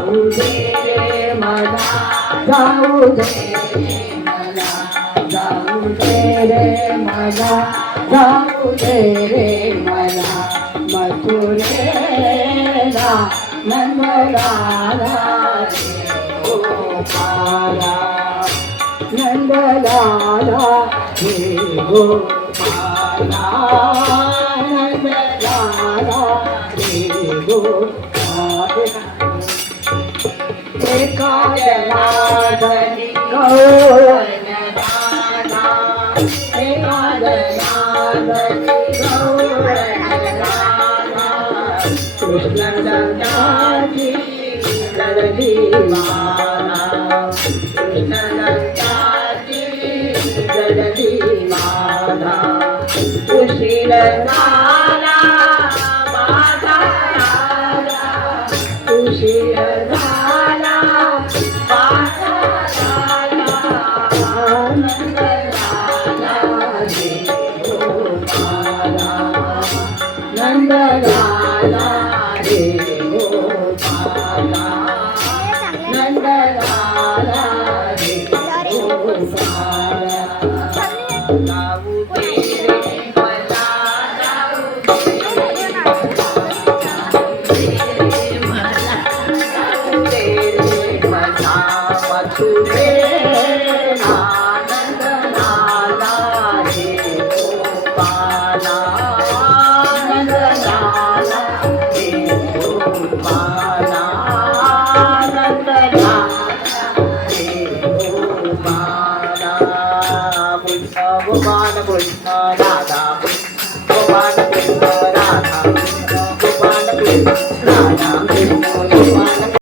जाऊ दे रे मला, जाऊ दे रे मला, जाऊ दे रे मला, जाऊ दे रे मला, मथुरेला नंदलाला रे गोपाला, नंदलाला रे गोपाला, नंदलाला रे गोपाला. एका जनार्दनी गौरनदाना, एका जनार्दनी गौरनदाना, कृष्ण नंदाची जगदीवाना, कृष्ण नंदाची जगदीवाना, सुशील झाला माझा राजा, सुशील झाला माझा राजा, नंदलाला रे गोपाला, नंदलाला रे गोपाला, नंदलाला रे गोपाला. जाऊ दे रे मला, जाऊ दे रे मला, जाऊ दे रे मला, मथुरेला नंदलाला रे गोपाला, नंदलाला रे गोपाला, नंदलाला रे गोपाला. गोपाल कृष्ण राधा, गोपाल कृष्ण राधा, गोपाल कृष्ण राधा, गोपाल